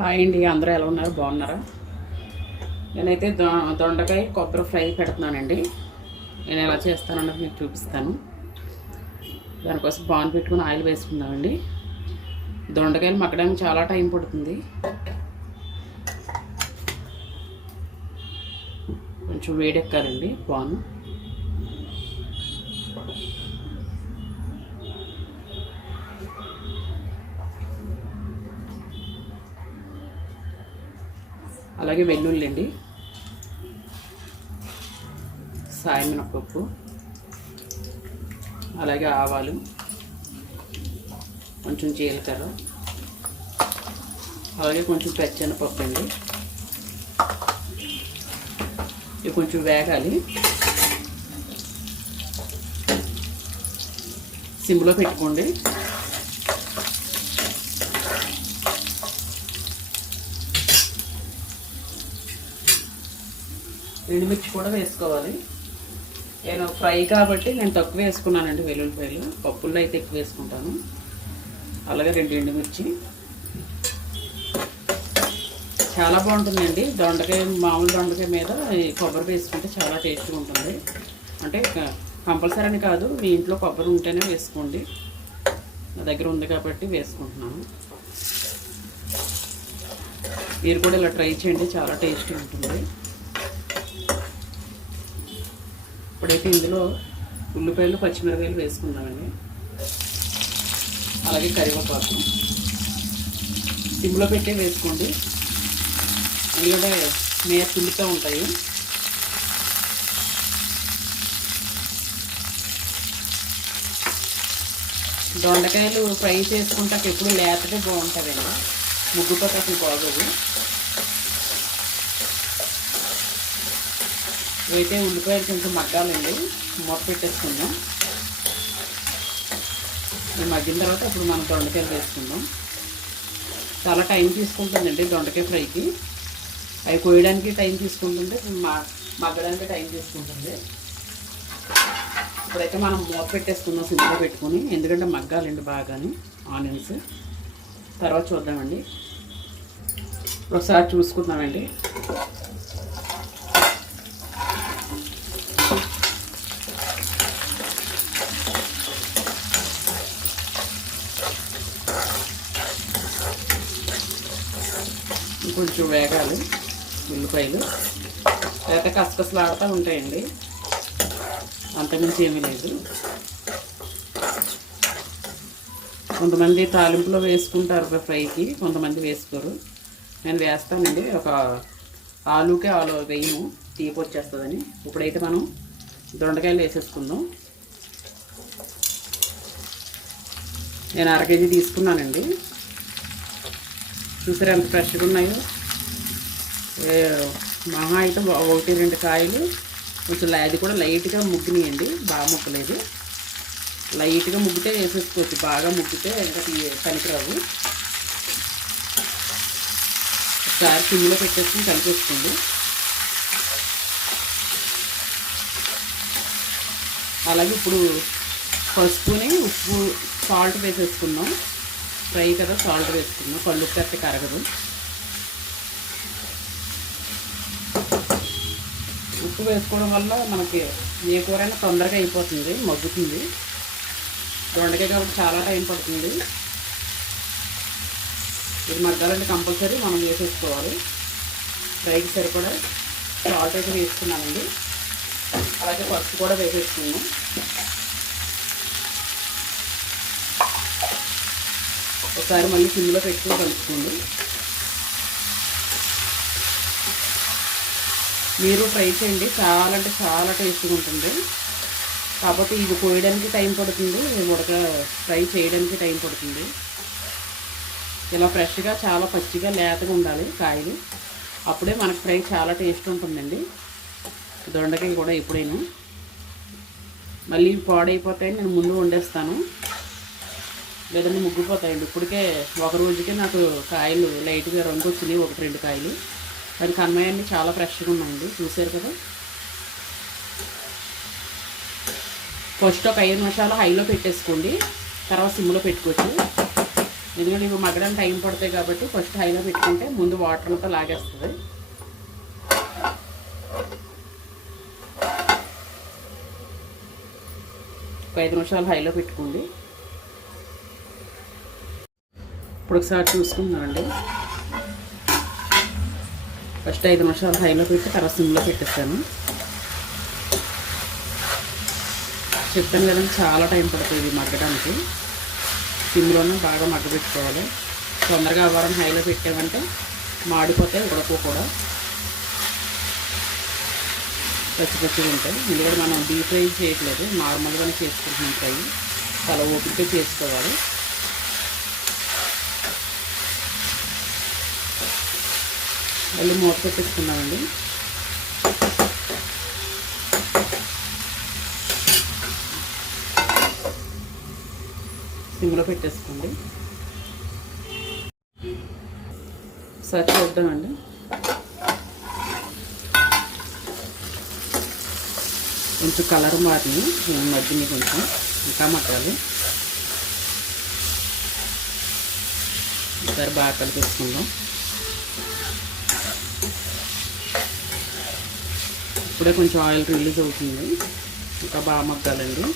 Hi అండి, అందరూ ఎలా ఉన్నారు? బాగున్నారా? నేనైతే దొండకాయ కొబ్బరి ఫ్రై పెడుతున్నానండి. నేను ఎలా చేస్తానన్నది మీకు చూపిస్తాను. దానికోసం పాన్ పెట్టుకుని ఆయిల్ వేసుకుందామండి. దొండకాయలు మగ్గడానికి చాలా టైం పడుతుంది. కొంచెం వేడెక్కాలండి పాన్. అలాగే వెల్లుల్లి అండి, సాయమినపప్పు, అలాగే ఆవాలు, కొంచెం జీలకర్ర, అలాగే కొంచెం పచ్చెనపప్పు అండి. ఇవి కొంచెం వేగాలి. సిమ్లో పెట్టుకోండి. ఎండుమిర్చి కూడా వేసుకోవాలి. నేను ఫ్రై కాబట్టి నేను తక్కువ వేసుకున్నానండి వెల్లుల్లిపాయలు. పప్పుల్లో అయితే ఎక్కువ వేసుకుంటాను. అలాగే 2 ఎండుమిర్చి. చాలా బాగుంటుందండి దొండకాయ. మామూలు దొండకాయ మీద ఈ కొబ్బరి వేసుకుంటే చాలా టేస్ట్గా ఉంటుంది. అంటే కంపల్సరీ అని కాదు, మీ ఇంట్లో కొబ్బరి ఉంటేనే వేసుకోండి. నా దగ్గర ఉంది కాబట్టి వేసుకుంటున్నాను. మీరు కూడా ఇలా ట్రై చేయండి, చాలా టేస్టీగా ఉంటుంది. ఇప్పుడైతే ఇందులో ఉల్లిపాయలు, పచ్చిమిరపకాయలు వేసుకుందామండి. అలాగే కరివేపాకు సిమ్లో పెట్టే వేసుకోండి, ఎందుకంటే మీద పుల్లుతూ ఉంటాయి. దొండకాయలు ఫ్రై చేసుకుంటాక ఎప్పుడు లేతగా బాగుంటుందండి, ముగ్గుపాక అసలు బాగోదు. అయితే ఉల్లిపాయలు కొంచెం మగ్గాలండి. మూత పెట్టేసుకుందాం. మగ్గిన తర్వాత అప్పుడు మనం దొండకాయలు వేసుకుందాం. చాలా టైం తీసుకుంటుందండి దొండకాయ ఫ్రైకి. అవి కోయడానికి టైం తీసుకుంటుంది, మగ్గడానికి టైం తీసుకుంటుంది. ఇప్పుడైతే మనం మూత పెట్టేసుకుందాం సిమ్లో పెట్టుకొని, ఎందుకంటే మగ్గాలండి బాగాని ఆనియన్స్. తర్వాత చూద్దామండి. ఒకసారి చూసుకుందామండి. కొంచెం వేగాలి ఉల్లిపాయలు, లేకపోతే కసకసలాడుతూ ఉంటాయండి, అంతకుమించి ఏమీ లేదు. కొంతమంది తాలింపులో వేసుకుంటారు ఫ్రైకి, కొంతమంది వేసుకోరు. నేను వేస్తానండి. ఒక ఆలుకే వేయము, తీపి వచ్చేస్తుందని. ఇప్పుడైతే మనం దొండకాయలు వేసేసుకుందాం. నేను 1/2 కేజీ తీసుకున్నానండి. చూసారా ఎంత ఫ్రెష్గా ఉన్నాయో. మహా అయితే 1-2 కాయలు కొంచెం అది కూడా లైట్గా ముగ్గినాయండి, బాగా ముగ్గలేదు. లైట్గా ముగ్గితే వేసేసుకోవచ్చు, బాగా ముగ్గితే ఇంకా పనికిరావు. ఒకసారి సిమ్లో పెట్టేసుకుని కలిపేసుకోండి. అలాగే ఇప్పుడు పసుపుని, ఉప్పు, సాల్ట్ వేసేసుకుందాం. ఫ్రై కదా, సాల్ట్ వేసుకుందాం. కళ్ళు ఉప్పు కరగదు. ఉప్పు వేసుకోవడం వల్ల మనకి ఏ కూరైనా తొందరగా అయిపోతుంది, మగ్గుతుంది. దొండకాయ కాబట్టి చాలా టైం పడుతుంది. ఇది మగ్గాలంటే కంపల్సరీ మనం వేసేసుకోవాలి. ఫ్రైకి సరిపడా సాల్ట్ అయితే వేసుకున్నామండి. అలాగే పసుపు కూడా వేసేసుకున్నాం. ఒకసారి మళ్ళీ సిమ్లో పెట్టుకుని కలుపుకోండి. మీరు ట్రై చేయండి, చాలా అంటే చాలా టేస్టీగా ఉంటుంది. కాకపోతే ఇది కోయడానికి టైం పడుతుంది, ఫ్రై చేయడానికి టైం పడుతుంది. ఇలా ఫ్రెష్గా చాలా పచ్చిగా లేతగా ఉండాలి కాయలు, అప్పుడే మనకు ఫ్రై చాలా టేస్ట్ ఉంటుందండి. దొండకాయ కూడా ఎప్పుడైనా మళ్ళీ పాడైపోతాయి, నేను ముందు వండేస్తాను, లేదంటే ముగ్గిపోతాయండి. ఇప్పటికే ఒక రోజుకే నాకు కాయలు లైట్గా రంగు వచ్చినాయి, 1-2 కాయలు. అది కన్మయాన్ని చాలా ఫ్రెష్గా ఉన్నాయండి, చూసారు కదా. ఫస్ట్ ఒక 5 నిమిషాలు హైలో పెట్టేసుకోండి, తర్వాత సిమ్లో పెట్టుకోవచ్చు. ఎందుకంటే ఇవి మగ్గడానికి టైం పడతాయి కాబట్టి ఫస్ట్ హైలో పెట్టుకుంటే ముందు వాటర్ అంతా లాగేస్తుంది. ఒక 5 నిమిషాలు హైలో పెట్టుకోండి. ఇప్పుడు ఒకసారి చూసుకుందామండి. ఫస్ట్ 5 నిమిషాలు హైలో పెట్టి తర్వాత సిమ్లో పెట్టేస్తాను. చెప్పాను కదండి చాలా టైం పడుతుంది మగ్గడానికి. సిమ్లోనే బాగా మగ్గబెట్టుకోవాలి. తొందరగా అవ్వడం హైలో పెట్టామంటే మాడిపోతే ఉడకో కూడా పచ్చిగా ఉంటాయి. ఎందుకంటే మనం డీప్ ఫ్రై చేయట్లేదు, నార్మల్గానే చేసుకుంటున్నాం ఫ్రై. చాలా ఓపిక చేసుకోవాలి. మళ్ళీ మూత పెట్టేసుకున్నామండి. సిమ్లో పెట్టేసుకోండి. సరే చూద్దామండి. కొంచెం కలర్ మారింది, మధ్యని కొంచెం ఇంకా మగ్గాలి. ఒకసారి బాగా కలిపేసుకుందాం. ఇప్పుడే కొంచెం ఆయిల్ రిలీజ్ అవుతుంది, ఇంకా బాగా మగ్గాలండి.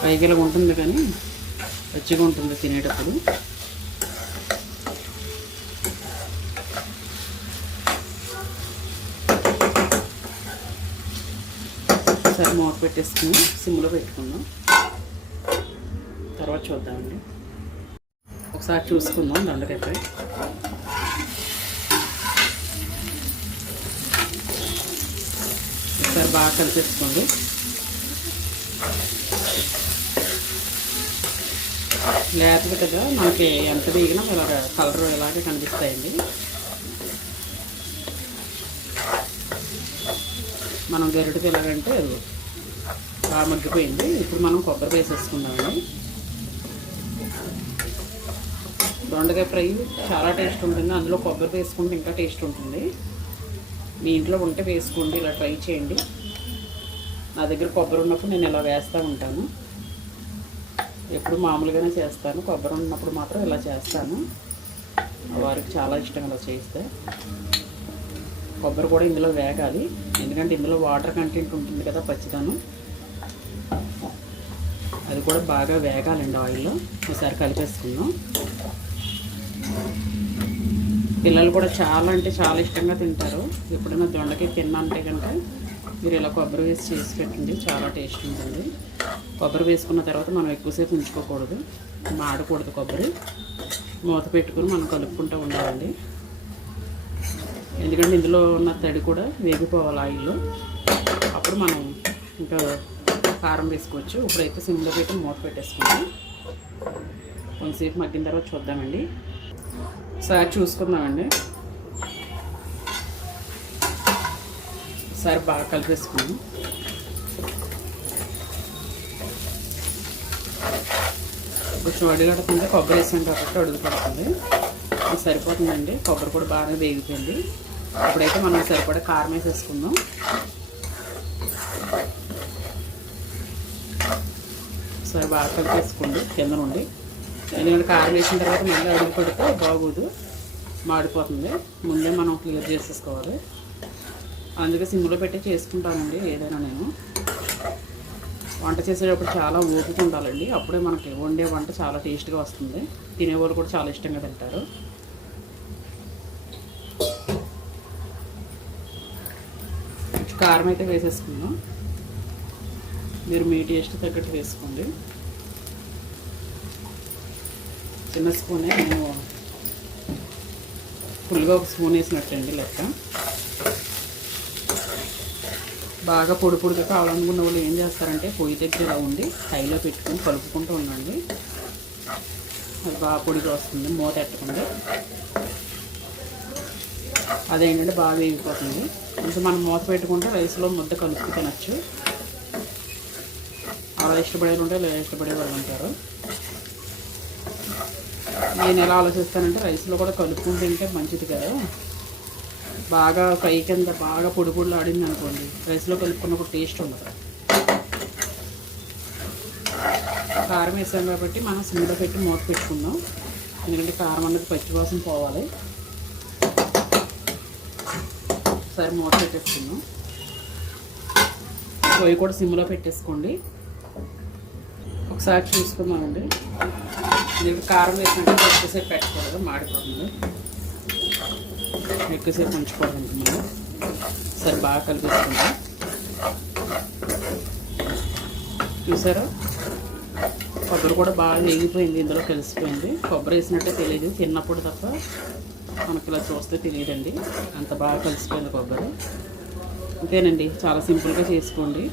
పైకి ఇలా ఉంటుంది కానీ పచ్చిగా ఉంటుంది తినేటప్పుడు. ఒకసారి మూత పెట్టేసుకుని సిమ్లో పెట్టుకుందాం. తర్వాత చూద్దామండి. ఒకసారి చూసుకుందాం దొండకాయ ఫ్రై. ఒకసారి బాగా కలిపేసుకోండి. లేతది కదా, మనకి ఎంత వేగినా ఇలాగ కలర్ ఇలాగే కనిపిస్తాయండి. మనం గరిటకి ఎలాగంటే బాగా మగ్గిపోయింది. ఇప్పుడు మనం కొబ్బరి వేసేసుకుందామండి. దొండకాయ ఫ్రై చాలా టేస్ట్ ఉంటుంది, అందులో కొబ్బరి వేసుకుంటే ఇంకా టేస్ట్ ఉంటుంది. మీ ఇంట్లో ఉంటే వేసుకోండి, ఇలా ట్రై చేయండి. నా దగ్గర కొబ్బరి ఉన్నప్పుడు నేను ఇలా వేస్తూ ఉంటాను. ఎప్పుడు మామూలుగానే చేస్తాను, కొబ్బరి ఉన్నప్పుడు మాత్రం ఇలా చేస్తాను. వారికి చాలా ఇష్టం ఇలా చేస్తే. కొబ్బరి కూడా ఇందులో వేగాలి, ఎందుకంటే ఇందులో వాటర్ కంటెంట్ ఉంటుంది కదా, పచ్చిదనం. అది కూడా బాగా వేగాలండి ఆయిల్లో. ఒకసారి కలిపేసుకుందాం. పిల్లలు కూడా చాలా అంటే చాలా ఇష్టంగా తింటారు. ఎప్పుడైనా దొండకాయ తిన్నంటే కనుక మీరు ఇలా కొబ్బరి వేసి చేసి పెట్టండి, చాలా టేస్ట్ ఉంటుంది. కొబ్బరి వేసుకున్న తర్వాత మనం ఎక్కువసేపు ఉంచుకోకూడదు, మాడకూడదు. కొబ్బరి మూత పెట్టుకుని మనం కలుపుకుంటూ ఉండాలండి. ఎందుకంటే ఇందులో ఉన్న తడి కూడా వేగిపోవాలి ఆయిల్లో. అప్పుడు మనం ఇంకా కారం వేసుకోవచ్చు. ఇప్పుడైతే సిమ్లో పెట్టి మూత పెట్టేసుకుంటాం. కొంతసేపు మగ్గిన తర్వాత చూద్దామండి. ఒకసారి చూసుకుందామండి. ఒకసారి బాగా కలిపేసుకున్నాం. కొంచెం అడుగడుతుంది, కొబ్బరి వేసాం కాబట్టి అడుగు పడుతుంది. అది సరిపోతుందండి. కొబ్బరి కూడా బాగా వేగిపోయింది. ఇప్పుడైతే మనం సరిపడా కారం వేసేసుకుందాం. ఒకసారి బాగా కలిపేసుకోండి కింద నుండి. ఎందుకంటే కారం వేసిన తర్వాత మళ్ళీ అడుగు పడితే బాగోదు, మాడిపోతుంది. ముందే మనం క్లియర్ చేసేసుకోవాలి. అందుకే సిమ్లో పెట్టి చేసుకుంటానండి ఏదైనా. నేను వంట చేసేటప్పుడు చాలా ఓపిక ఉండాలండి, అప్పుడే మనకి వండే వంట చాలా టేస్ట్గా వస్తుంది. తినేవాళ్ళు కూడా చాలా ఇష్టంగా తింటారు. కారం అయితే వేసేసుకుందాం. మీరు మీ టేస్ట్ తగ్గట్టు వేసుకోండి. చిన్న స్పూనే, నేను ఫుల్గా ఒక స్పూన్ వేసినట్టండి లెక్క. బాగా పొడి పొడిగా కావాలనుకున్న వాళ్ళు ఏం చేస్తారంటే పొయ్యి దగ్గర ఇలా ఉండి హైలో పెట్టుకొని కలుపుకుంటూ ఉండండి. అది బాగా పొడిగా వస్తుంది మూత ఎట్టకుండా. అదేంటంటే బాగా వేగిపోతుంది. కొంచెం మనం మూత పెట్టుకుంటే రైస్లో ముద్ద కలుపుకు తినచ్చు. అలా ఇష్టపడే ఉంటే ఇలా ఇష్టపడే వాళ్ళు ఉంటారు. నేను ఎలా ఆలోచిస్తానంటే రైస్లో కూడా కలుపుకుని తింటే మంచిది కదా. బాగా ఫ్రై కింద బాగా పొడి పొడిలో ఆడింది అనుకోండి, రైస్లో కలుపుకున్నప్పుడు టేస్ట్ ఉండదు. కారం వేసాం కాబట్టి మనం సిమ్లో పెట్టి మూత పెట్టుకుందాం. ఎందుకంటే కారం అన్నది పచ్చివాసన పోవాలి. ఒకసారి మూత పెట్టేసుకుందాం. పొయ్యి కూడా సిమ్లో పెట్టేసుకోండి. ఒకసారి చూసుకుందామండి. దీనికి కారం వేసినట్టు ఎక్కువసేపు పెట్టకూడదు, మాడిపోతుంది. ఎక్కువసేపు ఉంచకూడదు. మనం సరే బాగా కలిపేసుకుందాం. చూసారా, కొబ్బరి కూడా బాగా వేగిపోయింది, ఇందులో కలిసిపోయింది. కొబ్బరి వేసినట్టే తెలియదు, తిన్నప్పుడు తప్ప మనకి ఇలా చూస్తే తెలియదండి. అంత బాగా కలిసిపోయింది కొబ్బరి. అంతేనండి, చాలా సింపుల్గా చేసుకోండి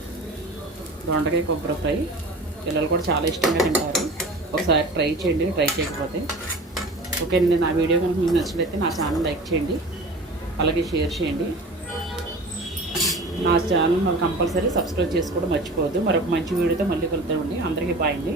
దొండకాయ కొబ్బరి ఫ్రై. పిల్లలు కూడా చాలా ఇష్టంగా తింటారు. ఒకసారి ట్రై చేయండి, ట్రై చేయకపోతే. ఓకేనండి, నా వీడియో కనుక మీకు నచ్చినట్లయితే నా ఛానల్ లైక్ చేయండి, అలాగే షేర్ చేయండి. నా ఛానల్ కంపల్సరీ సబ్స్క్రైబ్ చేసుకోవడం మర్చిపోవద్దు. మరొక మంచి వీడియోతో మళ్ళీ కలుద్దామండి. అందరికీ బాయ్ అండి.